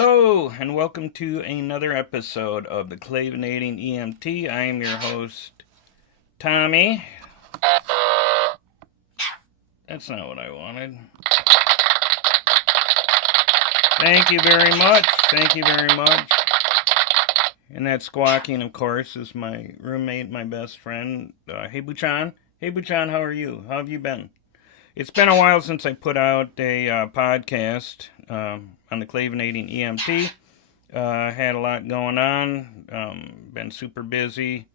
Hello, and welcome to another episode of the Clavinating EMT. I am your host, Tommy. That's not what I wanted. Thank you very much. Thank you very much. And that squawking, of course, is my roommate, my best friend. Hey, Buchan. Hey, Buchan, how are you? How have you been? It's been a while since I put out a podcast on the Clavinating EMT. Had a lot going on. Been super busy.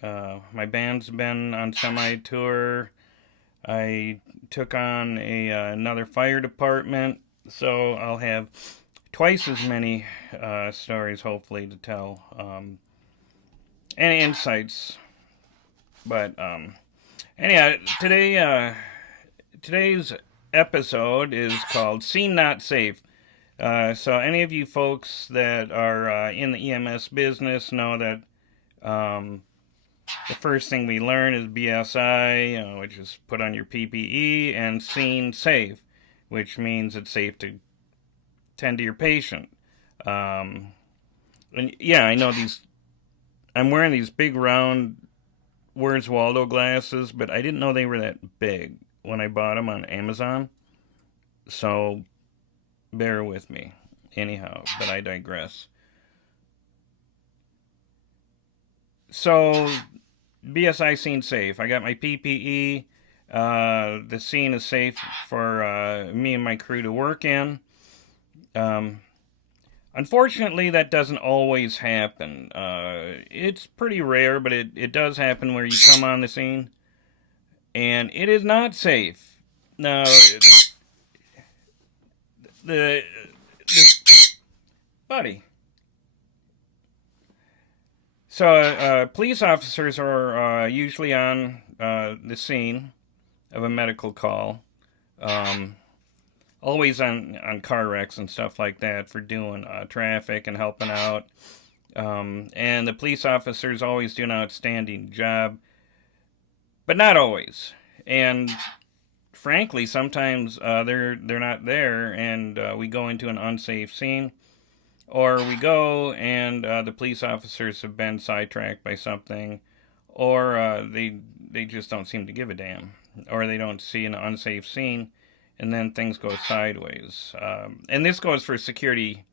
My band's been on semi-tour. I took on another fire department, so I'll have twice as many stories, hopefully, to tell. And insights. But anyhow, today's episode is called "Seen Not Safe." So any of you folks that are in the EMS business know that the first thing we learn is BSI, which is put on your PPE, and seen safe, which means it's safe to tend to your patient. And yeah, I know these. I'm wearing these big round Where's Waldo glasses, but I didn't know they were that big when I bought them on Amazon. So bear with me. Anyhow, but I digress. So, BSI scene safe. I got my PPE. The scene is safe for me and my crew to work in. Um, Unfortunately, that doesn't always happen. It's pretty rare, but it does happen where you come on the scene and it is not safe. Now, the buddy. So, police officers are usually on the scene of a medical call. Um, Always on car wrecks and stuff like that for doing traffic and helping out. And the police officers always do an outstanding job, but not always. And frankly, sometimes they're not there, and we go into an unsafe scene, or we go and the police officers have been sidetracked by something, or they just don't seem to give a damn, or they don't see an unsafe scene, and then things go sideways. And this goes for security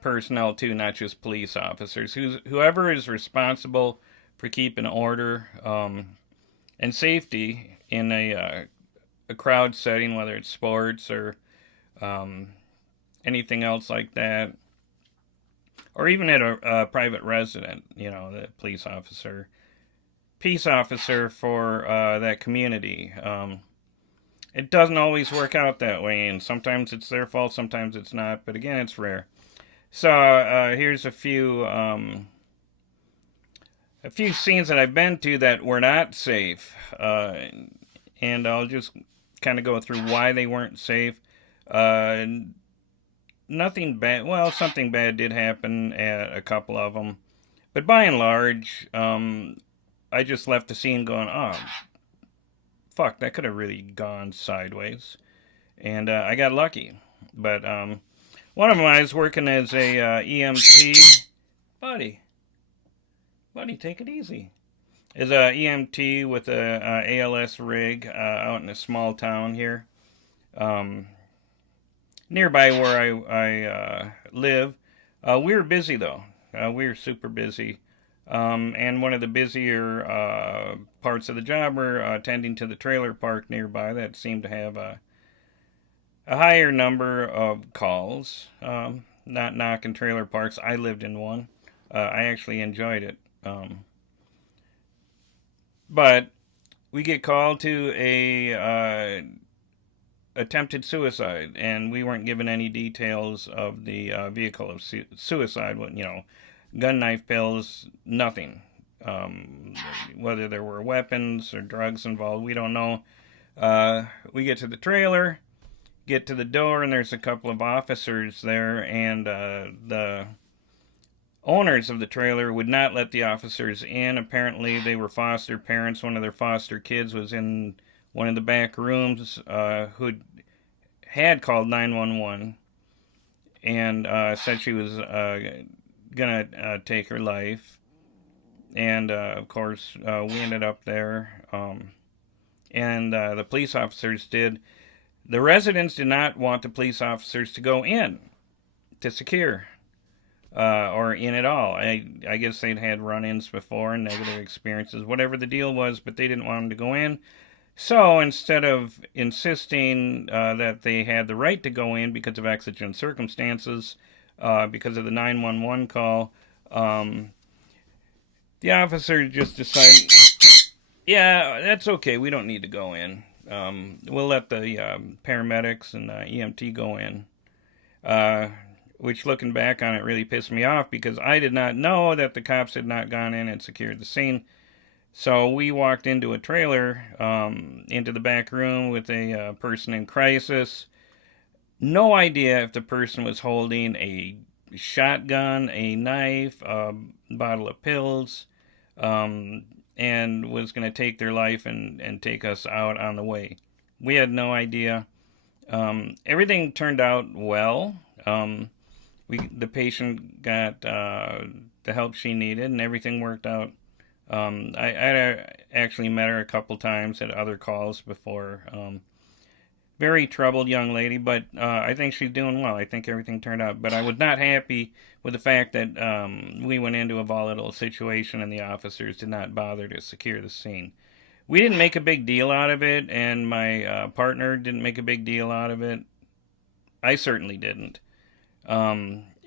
personnel too, not just police officers. Whoever is responsible for keeping order and safety in a crowd setting, whether it's sports or anything else like that, or even at a private resident, the police officer, peace officer for that community. It doesn't always work out that way, and sometimes it's their fault, sometimes it's not, but again, it's rare. So here's a few scenes that I've been to that were not safe, and I'll just kind of go through why they weren't safe. Uh, Nothing bad. Well, something bad did happen at a couple of them, but by and large, I just left the scene going, "Oh, fuck, that could have really gone sideways," and I got lucky. But one of them, I was working as a EMT, buddy. Buddy, take it easy. As a EMT with a ALS rig out in a small town here. Um, Nearby where I live. We were busy though. We were super busy. And one of the busier parts of the job were tending to the trailer park nearby that seemed to have a higher number of calls. Not knocking trailer parks. I lived in one. I actually enjoyed it. But we get called to a attempted suicide, and we weren't given any details of the vehicle of suicide. Gun, knife, pills, nothing. Whether there were weapons or drugs involved, we don't know. We get to the trailer, get to the door, and there's a couple of officers there, and the owners of the trailer would not let the officers in. Apparently, they were foster parents. One of their foster kids was in one of the back rooms who had called 911, and said she was gonna take her life. And of course, we ended up there, and the police officers did. The residents did not want the police officers to go in to secure or in at all. I guess they'd had run-ins before and negative experiences, whatever the deal was, but they didn't want them to go in. So instead of insisting that they had the right to go in because of exigent circumstances, because of the 911 call, the officer just decided, yeah, that's okay. We don't need to go in. We'll let the paramedics and EMT go in. Which, looking back on it, really pissed me off because I did not know that the cops had not gone in and secured the scene. So we walked into a trailer, into the back room with a person in crisis. No idea if the person was holding a shotgun, a knife, a bottle of pills, and was going to take their life and take us out on the way. We had no idea. Everything turned out well. The patient got the help she needed, and everything worked out. I actually met her a couple times at other calls before. Very troubled young lady, but I think she's doing well. I think everything turned out. But I was not happy with the fact that we went into a volatile situation and the officers did not bother to secure the scene. We didn't make a big deal out of it, and my partner didn't make a big deal out of it. I certainly didn't.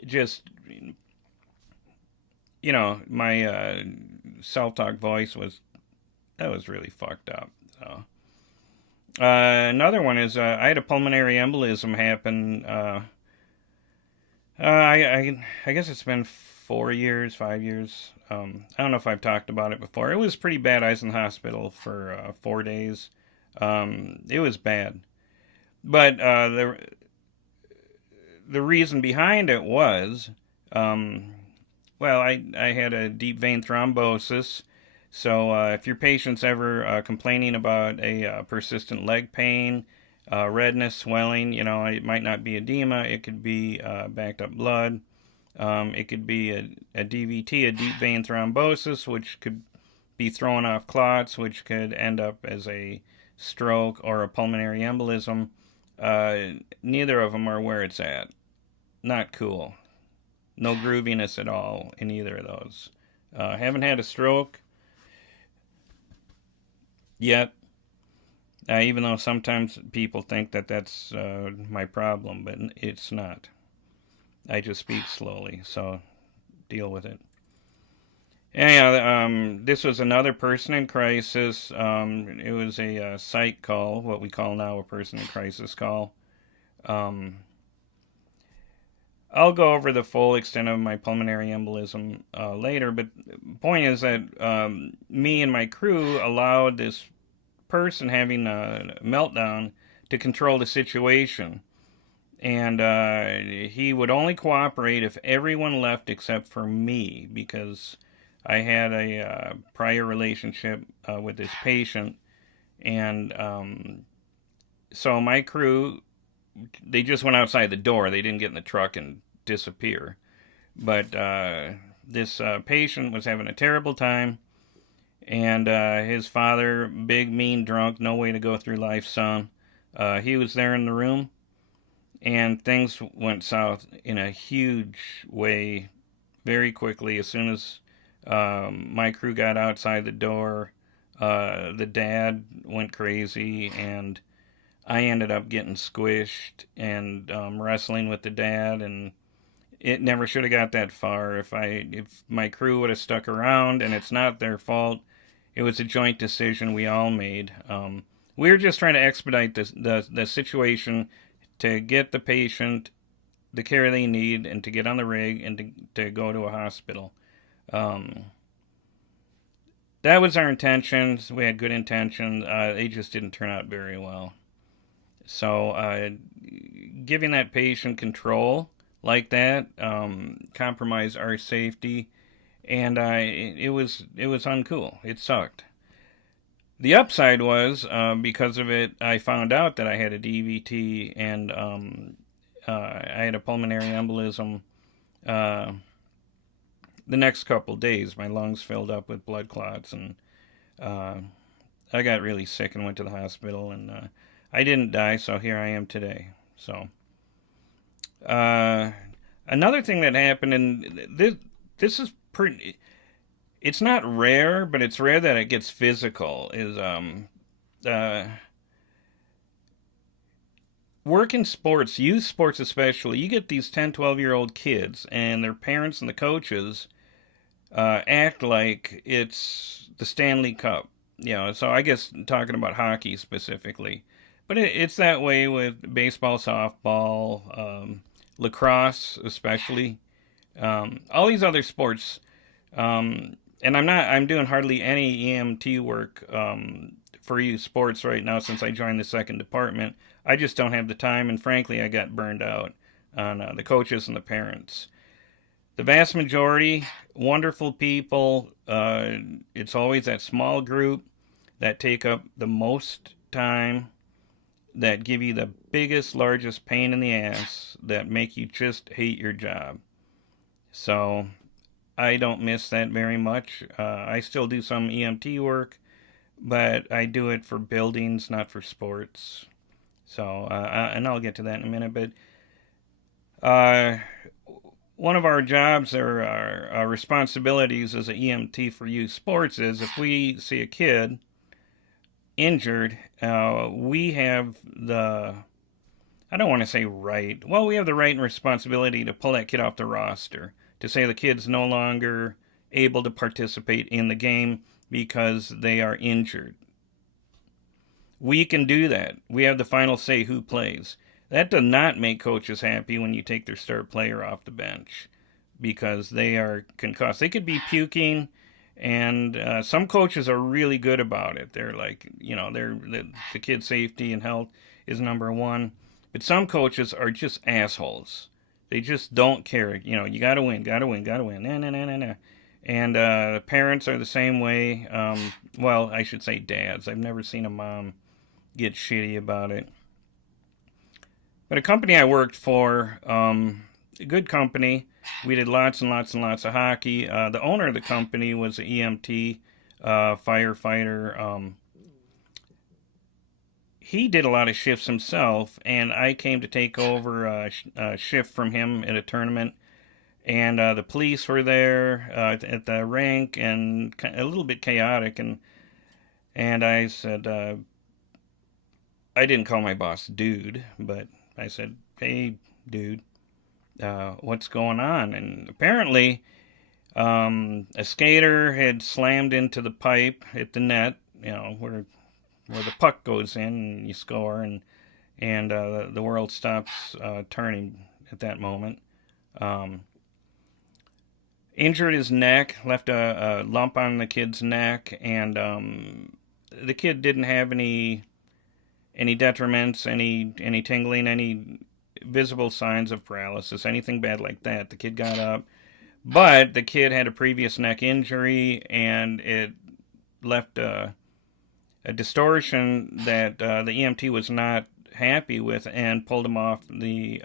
Just, my self-talk voice was really fucked up. So. Another one is I had a pulmonary embolism happen. I guess it's been 4 years, 5 years. I don't know if I've talked about it before. It was pretty bad. I was in the hospital for 4 days. It was bad, but the reason behind it was, I had a deep vein thrombosis. So if your patient's ever complaining about a persistent leg pain, redness, swelling, it might not be edema. It could be backed up blood. It could be a DVT, a deep vein thrombosis, which could be throwing off clots, which could end up as a stroke or a pulmonary embolism. Neither of them are where it's at. Not cool. No grooviness at all in either of those. Haven't had a stroke yet, even though sometimes people think that that's my problem, but it's not. I just speak slowly, so deal with it. Anyhow, this was another person in crisis. It was a psych call, what we call now a person in crisis call. I'll go over the full extent of my pulmonary embolism later, but the point is that me and my crew allowed this person having a meltdown to control the situation. And he would only cooperate if everyone left except for me, because I had a prior relationship with this patient. And so my crew, they just went outside the door. They didn't get in the truck and disappear. But this patient was having a terrible time. And his father, big, mean, drunk, no way to go through life, son. He was there in the room. And things went south in a huge way very quickly. As soon as my crew got outside the door, the dad went crazy, and I ended up getting squished and wrestling with the dad, and it never should have got that far. If my crew would have stuck around, and it's not their fault, it was a joint decision we all made. We were just trying to expedite the situation to get the patient the care they need and to get on the rig and to go to a hospital. That was our intentions. We had good intentions. They just didn't turn out very well. So giving that patient control like that compromised our safety, and it was uncool. It sucked. The upside was, because of it, I found out that I had a DVT, and I had a pulmonary embolism. Uh, the next couple days, my lungs filled up with blood clots, and uh, I got really sick and went to the hospital. And I didn't die, so here I am today. So uh, another thing that happened, and this is pretty. It's not rare, but it's rare that it gets physical. Is uh, work in sports, youth sports especially. You get these 10, 12-year-old kids, and their parents and the coaches act like it's the Stanley Cup. So I guess talking about hockey specifically, but it's that way with baseball, softball, lacrosse, especially. All these other sports, and I'm doing hardly any EMT work for youth sports right now since I joined the second department. I just don't have the time, and frankly, I got burned out on the coaches and the parents. The vast majority, wonderful people. It's always that small group that take up the most time, that give you the biggest, largest pain in the ass, that make you just hate your job. So I don't miss that very much. I still do some EMT work, but I do it for buildings, not for sports. So, and I'll get to that in a minute. But uh, one of our jobs or our responsibilities as an EMT for youth sports is if we see a kid injured, we have the, I don't want to say right, well, we have the right and responsibility to pull that kid off the roster, to say the kid's no longer able to participate in the game because they are injured. We can do that. We have the final say who plays. That does not make coaches happy when you take their star player off the bench because they are concussed. They could be puking, and some coaches are really good about it. They're like, the kid's safety and health is number one. But some coaches are just assholes. They just don't care. You got to win, got to win, got to win. Nah, nah, nah, nah, nah. And parents are the same way. Well, I should say dads. I've never seen a mom get shitty about it. But a company I worked for, a good company. We did lots and lots and lots of hockey. The owner of the company was an EMT, firefighter. He did a lot of shifts himself, and I came to take over a shift from him at a tournament. And the police were there at the rink, and a little bit chaotic. And I said, I didn't call my boss dude, but I said, "Hey, dude, what's going on?" And apparently, a skater had slammed into the pipe at the net, where the puck goes in and you score, and the world stops turning at that moment. Um, Injured his neck, left a lump on the kid's neck, and the kid didn't have any detriments, any tingling, any visible signs of paralysis, anything bad like that. The kid got up, but the kid had a previous neck injury, and it left a distortion that the EMT was not happy with and pulled him off the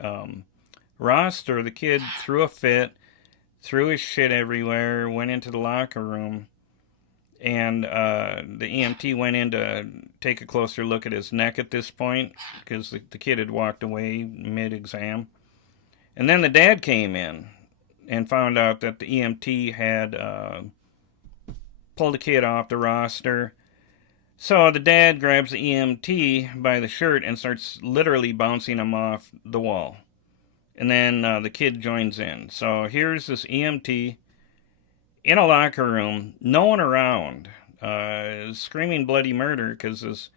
roster. The kid threw a fit, threw his shit everywhere, went into the locker room, and the EMT went in to take a closer look at his neck at this point because the kid had walked away mid-exam. And then the dad came in and found out that the EMT had pulled the kid off the roster. So the dad grabs the EMT by the shirt and starts literally bouncing him off the wall. And then the kid joins in. So here's this EMT in a locker room, no one around, screaming bloody murder because his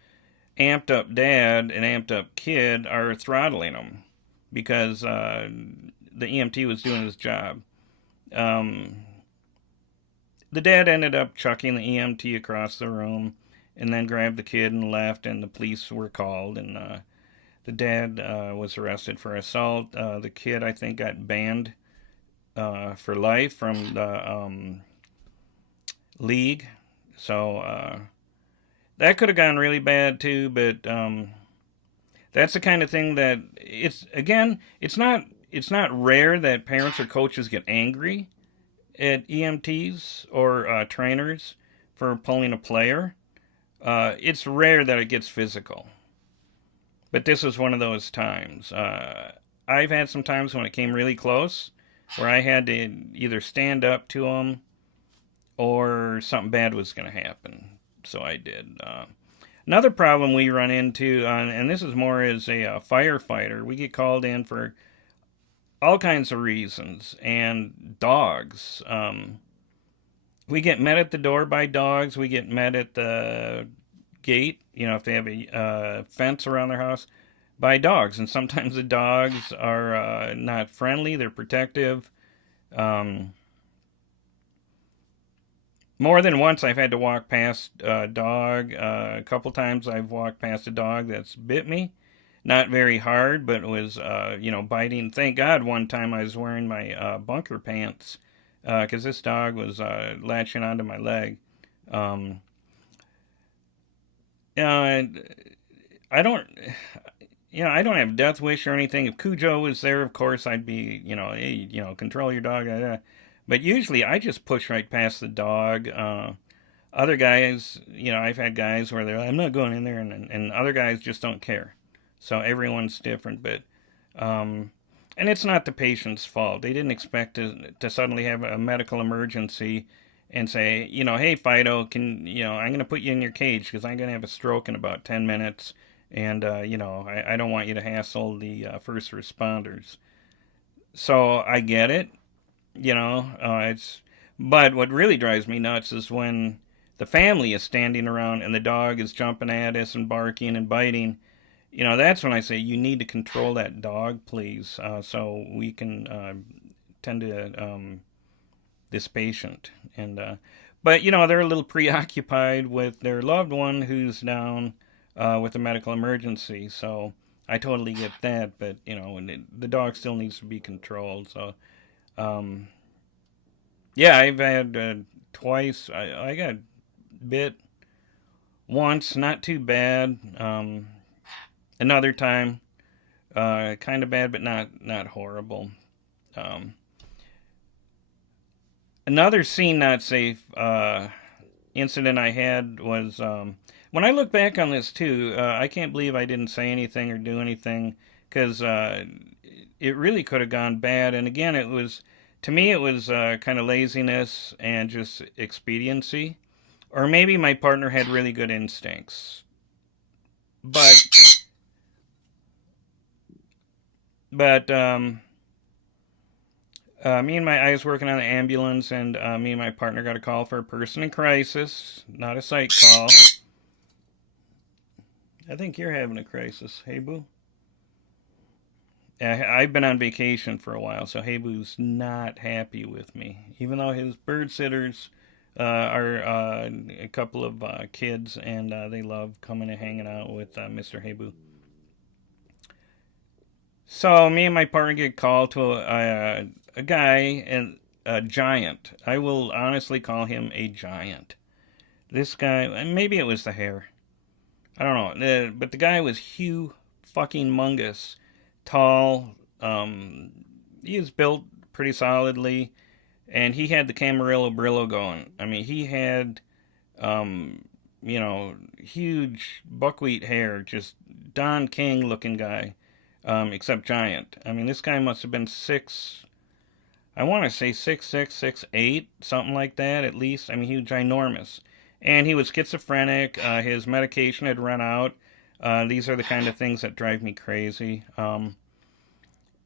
amped up dad and amped up kid are throttling him because the EMT was doing his job. Um, the dad ended up chucking the EMT across the room and then grabbed the kid and left, and the police were called, and the dad was arrested for assault. The kid, I think, got banned for life from the league. So that could have gone really bad too, but that's the kind of thing that it's not rare that parents or coaches get angry at EMTs or trainers for pulling a player. It's rare that it gets physical, but this is one of those times. I've had some times when it came really close, where I had to either stand up to them or something bad was going to happen. So I did. Another problem we run into, and this is more as a firefighter, we get called in for all kinds of reasons, and dogs. We get met at the door by dogs. We get met at the gate, if they have a fence around their house, by dogs. And sometimes the dogs are not friendly, they're protective. Um, More than once, I've had to walk past a dog. A couple times, I've walked past a dog that's bit me. Not very hard, but it was, biting. Thank God one time I was wearing my bunker pants because this dog was latching onto my leg. Um, uh, I don't, I don't have death wish or anything. If Cujo was there, of course, I'd be, hey, control your dog. But usually, I just push right past the dog. Other guys, I've had guys where they're like, I'm not going in there, and other guys just don't care. So everyone's different, but um, and it's not the patient's fault. They didn't expect to suddenly have a medical emergency and say, hey Fido, I'm going to put you in your cage because I'm going to have a stroke in about 10 minutes, and I don't want you to hassle the first responders. So I get it, it's but what really drives me nuts is when the family is standing around and the dog is jumping at us and barking and biting. That's when I say you need to control that dog, please, so we can tend to this patient. But they're a little preoccupied with their loved one who's down with a medical emergency. So I totally get that. But the dog still needs to be controlled. So um, yeah, I've had twice. I got bit once, not too bad. Another time, kind of bad, but not horrible. Um, Another scene not safe incident I had was when I look back on this too. I can't believe I didn't say anything or do anything because it really could have gone bad. And again, it was to me it was kind of laziness and just expediency, or maybe my partner had really good instincts. But but I was working on the ambulance, and me and my partner got a call for a person in crisis, not a psych call. I think you're having a crisis, hey boo. I've been on vacation for a while, so hey boo's not happy with me, even though his bird sitters are a couple of kids, and they love coming and hanging out with Mr. Hey Boo. So me and my partner get called to a guy and a giant. I will honestly call him a giant. This guy, maybe it was the hair. I don't know, but the guy was Hugh fucking Mungus, tall. He was built pretty solidly, and he had the Camarillo Brillo going. I mean, he had, um, huge buckwheat hair, just Don King looking guy, except giant. I mean, this guy must have been six. I want to say 6'6", 6'8", something like that at least. I mean, he was ginormous. And he was schizophrenic. His medication had run out. These are the kind of things that drive me crazy.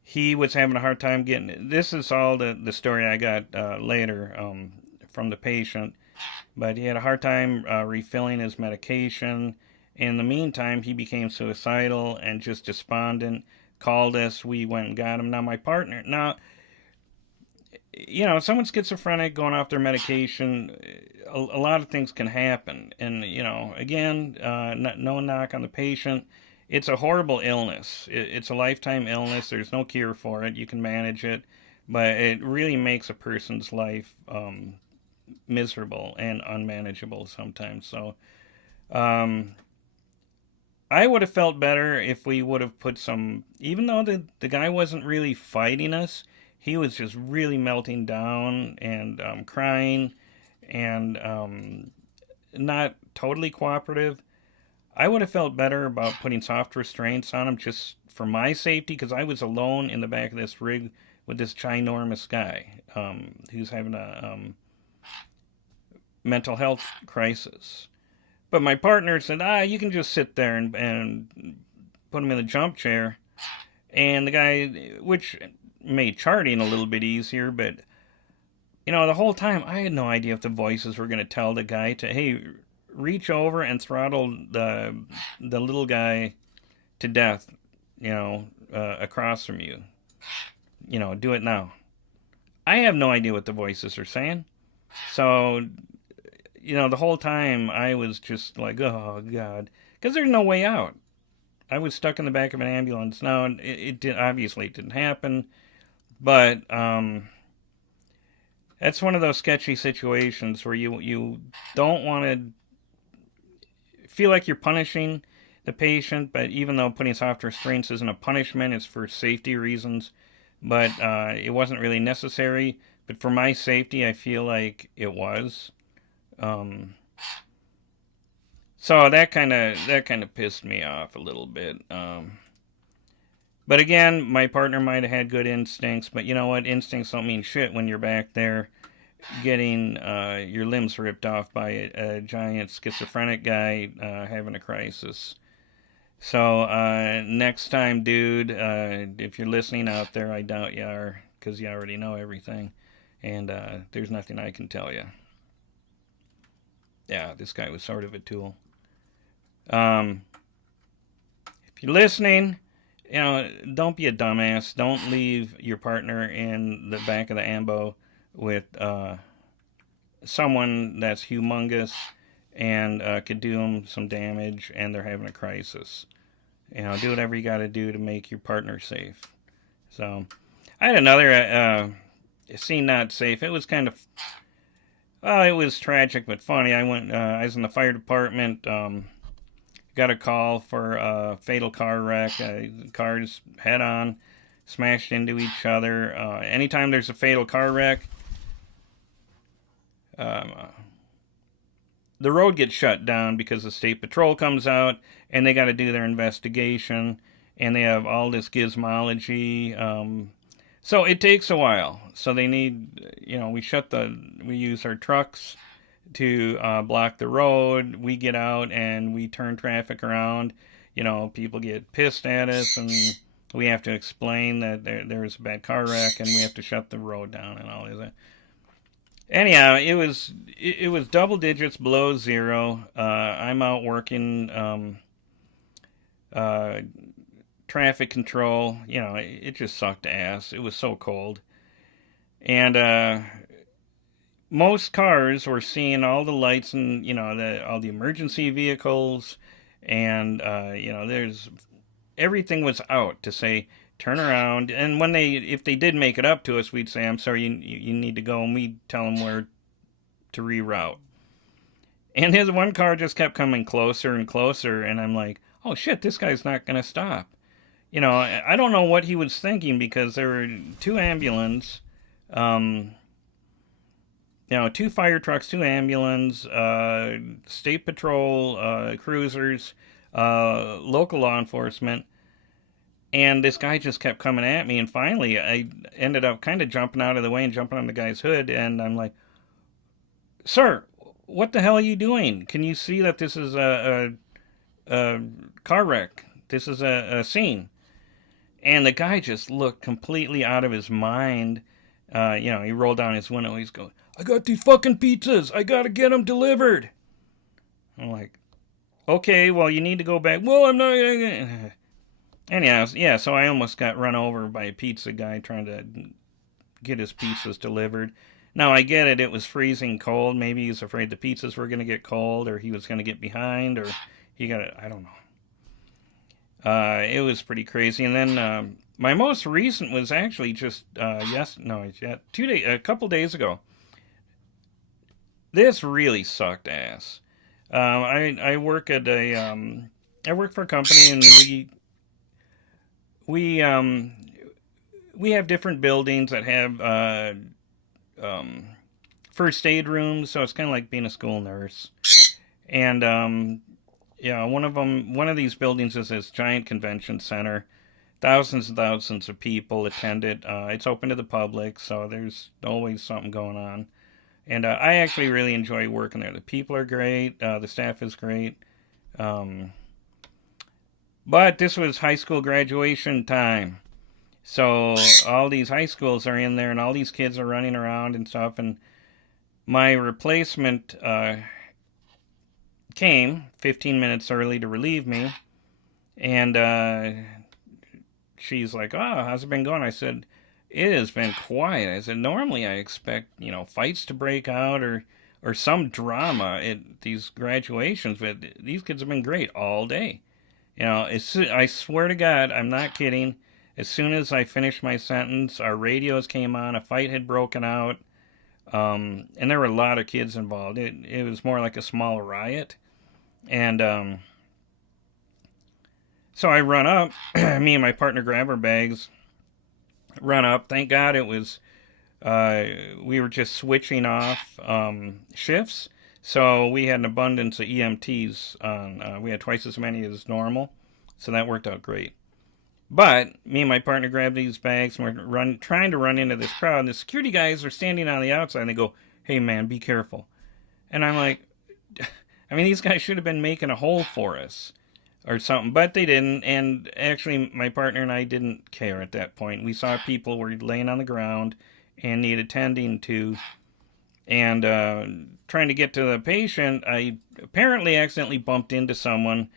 He was having a hard time getting. This is all the story I got later from the patient. But he had a hard time refilling his medication. In the meantime, he became suicidal and just despondent. Called us. We went and got him. Now, my partner. Now, someone schizophrenic going off their medication, a lot of things can happen. And, again, no knock on the patient. It's a horrible illness. It's a lifetime illness. There's no cure for it. You can manage it. But it really makes a person's life miserable and unmanageable sometimes. So, um, I would have felt better if we would have put some, even though the guy wasn't really fighting us, he was just really melting down and crying and not totally cooperative. I would have felt better about putting soft restraints on him just for my safety because I was alone in the back of this rig with this ginormous guy who's having a mental health crisis. But my partner said, you can just sit there and put him in the jump chair. And the guy, which made charting a little bit easier, but the whole time I had no idea if the voices were going to tell the guy to, hey, reach over and throttle the little guy to death, across from you. Do it now. I have no idea what the voices are saying. So, the whole time I was just like, oh, God. Because there's no way out. I was stuck in the back of an ambulance. Now, obviously it didn't happen. But that's one of those sketchy situations where you don't want to feel like you're punishing the patient, but even though putting soft restraints isn't a punishment, it's for safety reasons. But it wasn't really necessary. But for my safety, I feel like it was. So that kind of pissed me off a little bit. But again, my partner might have had good instincts, but you know what? Instincts don't mean shit when you're back there getting your limbs ripped off by a giant schizophrenic guy having a crisis. So next time, dude, if you're listening out there, I doubt you are, because you already know everything, and there's nothing I can tell you. Yeah, this guy was sort of a tool. If you're listening, don't be a dumbass. Don't leave your partner in the back of the ambo with someone that's humongous and could do them some damage, and they're having a crisis. Do whatever you got to do to make your partner safe. So, I had another scene not safe. It was kind of, it was tragic but funny. I was in the fire department. Got a call for a fatal car wreck. Cars head on smashed into each other. Anytime there's a fatal car wreck, the road gets shut down because the state patrol comes out and they got to do their investigation, and they have all this gizmology. So it takes a while. So they need, we use our trucks to block the road. We get out and we turn traffic around. People get pissed at us, and we have to explain that there's a bad car wreck and we have to shut the road down and all that. Anyhow, it was double digits below zero. I'm out working traffic control. It just sucked ass. It was so cold, and most cars were seeing all the lights and all the emergency vehicles, and there's everything was out to say turn around. And if they did make it up to us, we'd say, I'm sorry, you need to go, and we'd tell them where to reroute. And his one car just kept coming closer and closer, and I'm like, oh shit, this guy's not gonna stop. I don't know what he was thinking, because there were two ambulances, 2 fire trucks, 2 ambulances, state patrol, cruisers, local law enforcement. And this guy just kept coming at me, and finally I ended up kind of jumping out of the way and jumping on the guy's hood, and I'm like, sir, what the hell are you doing? Can you see that this is a car wreck? This is a scene. And the guy just looked completely out of his mind. He rolled down his window. He's going, I got these fucking pizzas. I got to get them delivered. I'm like, okay, well, you need to go back. Well, I'm not. Anyhow, yeah, so I almost got run over by a pizza guy trying to get his pizzas delivered. Now, I get it. It was freezing cold. Maybe he was afraid the pizzas were going to get cold, or he was going to get behind, or he got it. I don't know. It was pretty crazy. And then my most recent was actually just a couple days ago. This really sucked ass. I work at I work for a company, and we um, we have different buildings that have um, first aid rooms, so it's kind of like being a school nurse. And yeah, one of these buildings is this giant convention center. Thousands and thousands of people attend it. It's open to the public, so there's always something going on. And I actually really enjoy working there. The people are great. The staff is great. Um, but this was high school graduation time. So all these high schools are in there, and all these kids are running around and stuff. And my replacement came 15 minutes early to relieve me. And she's like, "Oh, how's it been going?" I said, "It has been quiet." I said, "Normally I expect, fights to break out or some drama at these graduations, but these kids have been great all day." I swear to God, I'm not kidding. As soon as I finished my sentence, our radios came on. A fight had broken out, and there were a lot of kids involved. It was more like a small riot, and so I run up. Me and my partner grab our bags, run up. Thank God it was. We were just switching off shifts, so we had an abundance of EMTs on. We had twice as many as normal, so that worked out great. But me and my partner grabbed these bags and we're trying to run into this crowd. And the security guys are standing on the outside and they go, "Hey man, be careful." And I'm like, I mean, these guys should have been making a hole for us or something, but they didn't. And actually, my partner and I didn't care at that point. We saw people were laying on the ground and needed tending to. And trying to get to the patient, I apparently accidentally bumped into someone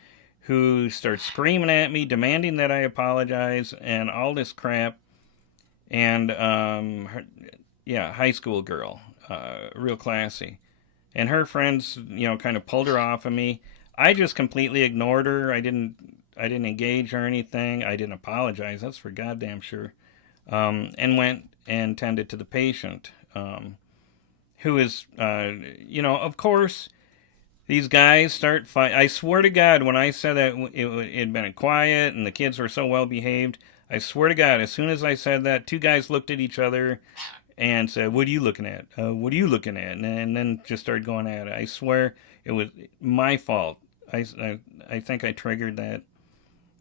who starts screaming at me, demanding that I apologize, and all this crap. And yeah, high school girl, real classy, and her friends, kind of pulled her off of me. I just completely ignored her. I didn't engage or anything. I didn't apologize. That's for goddamn sure. And went and tended to the patient, who is, of course these guys start fight. I swear to God, when I said that it had been quiet and the kids were so well behaved, I swear to God, as soon as I said that, two guys looked at each other and said, "What are you looking at? What are you looking at?" And then just started going at it. I swear it was my fault. I think I triggered that.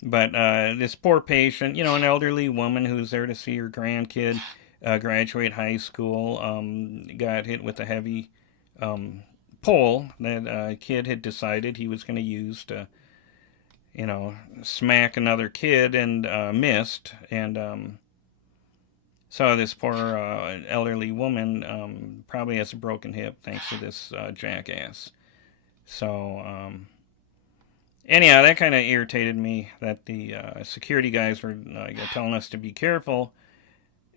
But this poor patient, an elderly woman who's there to see her grandkid graduate high school, got hit with a heavy pole that a kid had decided he was going to use to, smack another kid and missed. And so this poor elderly woman probably has a broken hip thanks to this jackass. So, anyhow, that kind of irritated me that the security guys were telling us to be careful.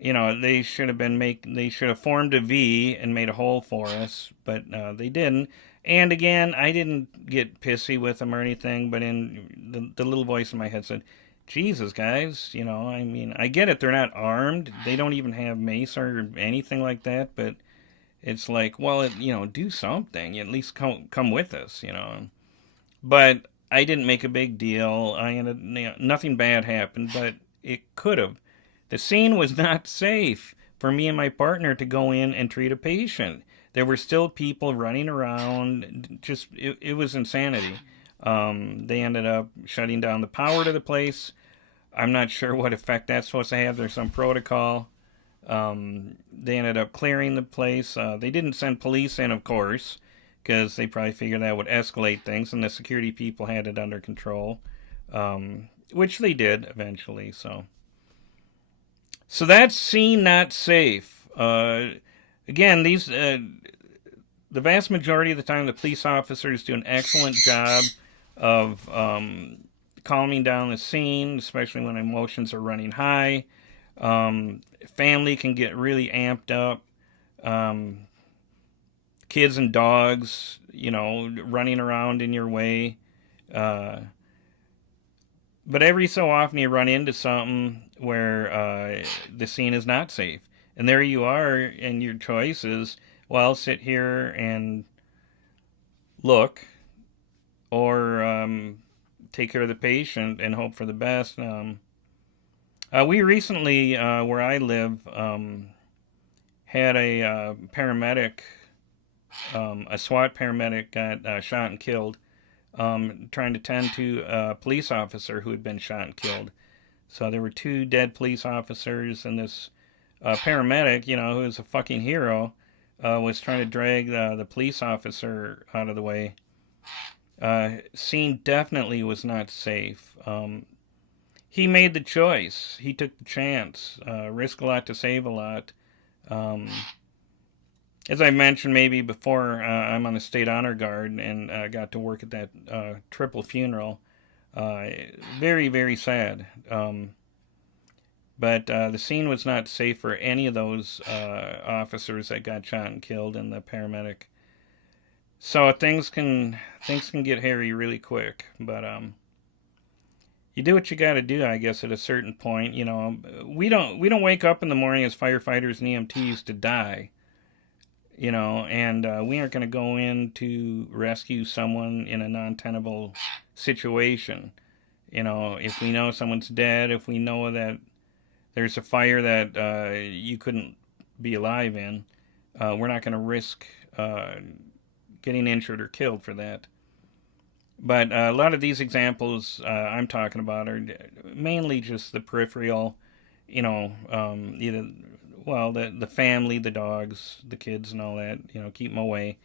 They should have they should have formed a V and made a hole for us, but they didn't. And again, I didn't get pissy with them or anything, but in the little voice in my head said, "Jesus, guys, I mean, I get it. They're not armed. They don't even have mace or anything like that. But it's like, well, do something. At least come with us, But I didn't make a big deal. I ended, nothing bad happened, but it could have. The scene was not safe for me and my partner to go in and treat a patient. There were still people running around. Just it was insanity. They ended up shutting down the power to the place. I'm not sure what effect that's supposed to have. There's some protocol. They ended up clearing the place. They didn't send police in, of course, because they probably figured that would escalate things, and the security people had it under control, which they did eventually. So that's seen not safe. Again, the vast majority of the time, the police officers do an excellent job of calming down the scene, especially when emotions are running high. Family can get really amped up. Kids and dogs, running around in your way. But every so often you run into something where the scene is not safe. And there you are, and your choice is, well, sit here and look, or take care of the patient and hope for the best. We recently, where I live, had a paramedic, a SWAT paramedic got shot and killed, trying to tend to a police officer who had been shot and killed. So there were 2 dead police officers, and this paramedic, who is a fucking hero, was trying to drag the police officer out of the way. Scene definitely was not safe. He made the choice. He took the chance. Risk a lot to save a lot. Um, as I mentioned maybe before, I'm on the State Honor Guard and got to work at that triple funeral. Very, very sad. But the scene was not safe for any of those officers that got shot and killed, and the paramedic. So things can get hairy really quick. But you do what you got to do, I guess. At a certain point, we don't wake up in the morning as firefighters and EMTs to die. And we aren't going to go in to rescue someone in a non-tenable situation. If we know someone's dead, if we know that there's a fire that you couldn't be alive in, we're not going to risk getting injured or killed for that. But a lot of these examples I'm talking about are mainly just the peripheral, either, well, the family, the dogs, the kids, and all that, keep them away.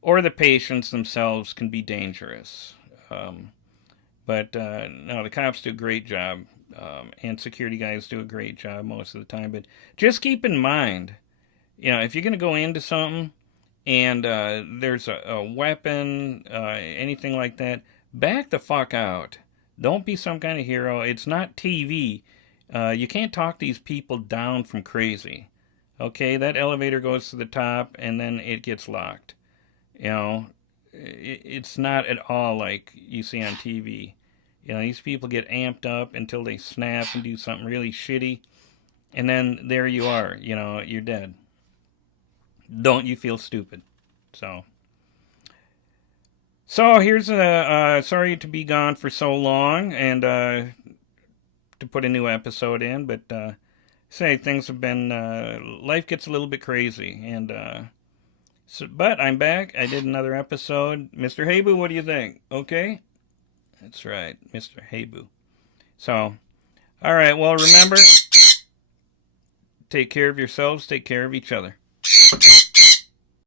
Or the patients themselves can be dangerous. But no, the cops do a great job, and security guys do a great job most of the time. But just keep in mind, if you're going to go into something and there's a weapon, anything like that, back the fuck out. Don't be some kind of hero. It's not TV. You can't talk these people down from crazy. Okay, that elevator goes to the top and then it gets locked. It's not at all like you see on TV. These people get amped up until they snap and do something really shitty, and then there you are. You're dead. Don't you feel stupid? So here's a sorry to be gone for so long, and to put a new episode in, but say things have been life gets a little bit crazy, and but I'm back. I did another episode. Mr. Habu, what do you think? Okay? That's right, Mr. Habu. So, all right, well, remember, take care of yourselves, take care of each other.